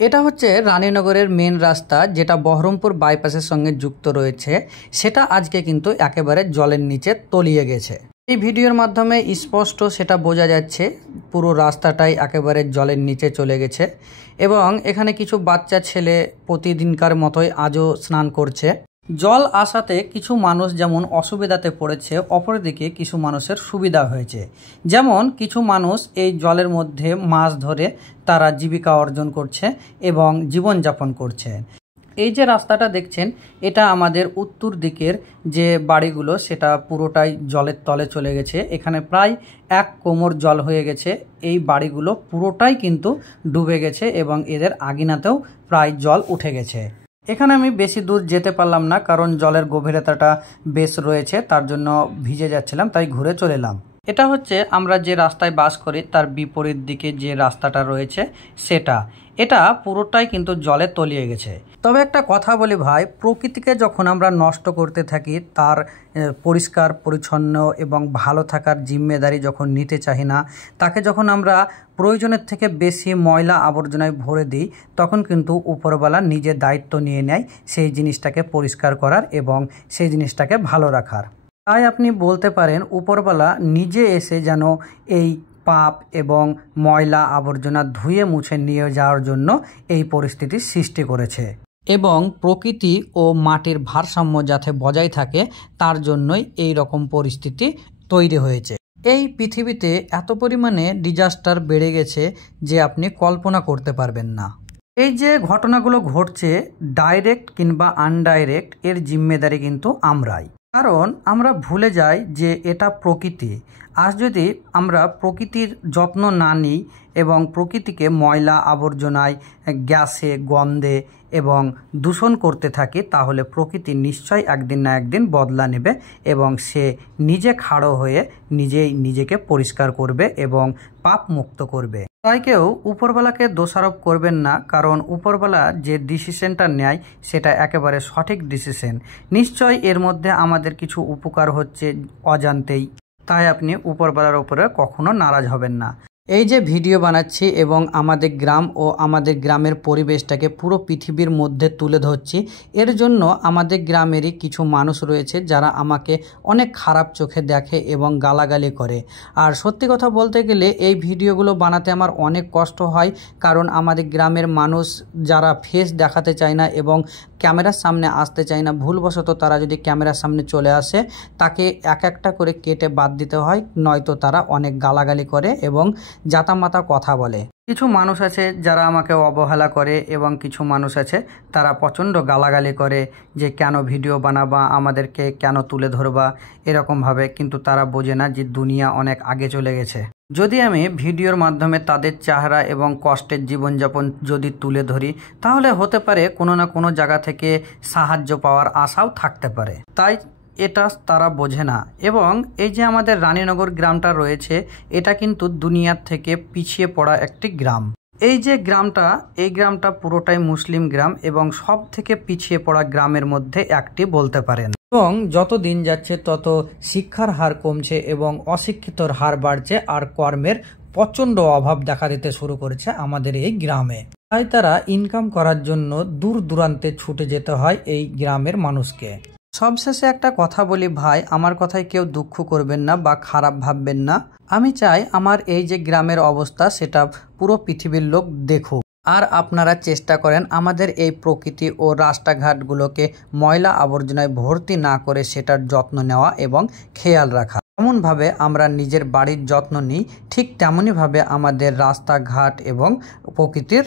এটা হচ্ছে রানীনগরের মেন রাস্তা, যেটা বহরমপুর বাইপাসের সঙ্গে যুক্ত রয়েছে। সেটা আজকে কিন্তু একেবারে জলের নিচে তলিয়ে গেছে। এই ভিডিওর মাধ্যমে স্পষ্ট সেটা বোঝা যাচ্ছে, পুরো রাস্তাটাই একেবারে জলের নিচে চলে গেছে। এবং এখানে কিছু বাচ্চা ছেলে প্রতিদিনকার মতোই আজও স্নান করছে। জল আসাতে কিছু মানুষ যেমন অসুবিধাতে পড়েছে, অপরদিকে কিছু মানুষের সুবিধা হয়েছে। যেমন কিছু মানুষ এই জলের মধ্যে মাছ ধরে তারা জীবিকা অর্জন করছে এবং জীবনযাপন করছে। এই যে রাস্তাটা দেখছেন, এটা আমাদের উত্তর দিকের যে বাড়িগুলো সেটা পুরোটাই জলের তলে চলে গেছে। এখানে প্রায় 1 কোমর জল হয়ে গেছে। এই বাড়িগুলো পুরোটাই কিন্তু ডুবে গেছে এবং এদের আঙিনাতেও প্রায় জল উঠে গেছে। এখানে আমি বেশি দূর যেতে পারলাম না, কারণ জলের গভীরতাটা বেশ রয়েছে, তার জন্য ভিজে যাচ্ছিলাম, তাই ঘুরে চলে এলাম। এটা হচ্ছে আমরা যে রাস্তায় বাস করি তার বিপরীত দিকে যে রাস্তাটা রয়েছে সেটা, এটা পুরোটাই কিন্তু জলে তলিয়ে গেছে। তবে একটা কথা বলি ভাই, প্রকৃতিকে যখন আমরা নষ্ট করতে থাকি, তার পরিষ্কার পরিচ্ছন্ন এবং ভালো থাকার জিম্মেদারি যখন নিতে চাই না, তাকে যখন আমরা প্রয়োজনের থেকে বেশি ময়লা আবর্জনায় ভরে দিই, তখন কিন্তু উপরওয়ালা নিজে দায়িত্ব নিয়ে নেয় সেই জিনিসটাকে পরিষ্কার করার এবং সেই জিনিসটাকে ভালো রাখার। তাই আপনি বলতে পারেন উপরওয়ালা নিজে এসে যেন এই পাপ এবং ময়লা আবর্জনা ধুয়ে মুছে নিয়ে যাওয়ার জন্য এই পরিস্থিতির সৃষ্টি করেছে এবং প্রকৃতি ও মাটির ভারসাম্য যাতে বজায় থাকে তার জন্যই এই রকম পরিস্থিতি তৈরি হয়েছে। এই পৃথিবীতে এত পরিমাণে ডিজাস্টার বেড়ে গেছে যে আপনি কল্পনা করতে পারবেন না। এই যে ঘটনাগুলো ঘটছে, ডাইরেক্ট কিংবা আনডাইরেক্ট, এর জিম্মেদারি কিন্তু আমরাই। কারণ আমরা ভুলে যাই যে এটা প্রকৃতি। আজ যদি আমরা প্রকৃতির যত্ন না নিই এবং প্রকৃতিকে ময়লা আবর্জনায়, গ্যাসে, গন্ধে এবং দূষণ করতে থাকি, তাহলে প্রকৃতি নিশ্চয়ই একদিন না একদিন বদলা নেবে এবং সে নিজে খাড়ো হয়ে নিজেই নিজেকে পরিষ্কার করবে এবং পাপ মুক্ত করবে। তাই কেউ উপরওয়ালাকে দোষারোপ করবেন না, কারণ উপরওয়ালা যে ডিসিশনটা নেয় সেটা একেবারে সঠিক ডিসিশন। নিশ্চয় এর মধ্যে আমাদের কিছু উপকার হচ্ছে অজান্তেই, তাই আপনি উপরওয়ালার উপরে কখনো নারাজ হবেন না। এই যে ভিডিও বানাচ্ছি এবং আমাদের গ্রাম ও আমাদের গ্রামের পরিবেশটাকে পুরো পৃথিবীর মধ্যে তুলে ধরছি, এর জন্য আমাদের গ্রামেরই কিছু মানুষ রয়েছে যারা আমাকে অনেক খারাপ চোখে দেখে এবং গালাগালি করে। আর সত্যি কথা বলতে গেলে এই ভিডিওগুলো বানাতে আমার অনেক কষ্ট হয়, কারণ আমাদের গ্রামের মানুষ যারা ফেস দেখাতে চায় না এবং ক্যামেরার সামনে আসতে চায় না, ভুলবশত তারা যদি ক্যামেরার সামনে চলে আসে তাকে এক একটা করে কেটে বাদ দিতে হয়, নয়তো তারা অনেক গালাগালি করে এবং জাতামাতা কথা বলে। কিছু মানুষ আছে যারা আমাকে অবহেলা করে এবং কিছু মানুষ আছে তারা প্রচণ্ড গালাগালি করে যে কেন ভিডিও বানাবা, আমাদেরকে কেন তুলে ধরবা, এরকমভাবে। কিন্তু তারা বোঝে না যে দুনিয়া অনেক আগে চলে গেছে। যদি আমি ভিডিওর মাধ্যমে তাদের চেহারা এবং কষ্টের জীবনযাপন যদি তুলে ধরি, তাহলে হতে পারে কোনো না কোনো জায়গা থেকে সাহায্য পাওয়ার আশাও থাকতে পারে। তাই এটা তারা বোঝে না। এবং এই যে আমাদের রানীনগর গ্রামটা রয়েছে, এটা কিন্তু দুনিয়ার থেকে পিছিয়ে পড়া একটি গ্রাম। এই যে গ্রামটা, এই গ্রামটা পুরোটাই মুসলিম গ্রাম এবং সব থেকে পিছিয়ে পড়া গ্রামের মধ্যে একটি বলতে পারেন। এবং যত দিন যাচ্ছে তত শিক্ষার হার কমছে এবং অশিক্ষিতর হার বাড়ছে, আর কর্মের প্রচণ্ড অভাব দেখা দিতে শুরু করেছে আমাদের এই গ্রামে। তাই তারা ইনকাম করার জন্য দূর দূরান্তে ছুটে যেতে হয় এই গ্রামের মানুষকে। সবশেষে একটা কথা বলি ভাই, আমার কথায় কেউ দুঃখ করবেন না বা খারাপ ভাববেন না। আমি চাই আমার এই যে গ্রামের অবস্থা সেটা পুরো পৃথিবীর লোক দেখুক, আর আপনারা চেষ্টা করেন আমাদের এই প্রকৃতি ও রাস্তাঘাটগুলোকে ময়লা আবর্জনায় ভর্তি না করে সেটার যত্ন নেওয়া এবং খেয়াল রাখা। যেমনভাবে আমরা নিজের বাড়ির যত্ন নিই, ঠিক তেমনইভাবে আমাদের রাস্তাঘাট এবং প্রকৃতির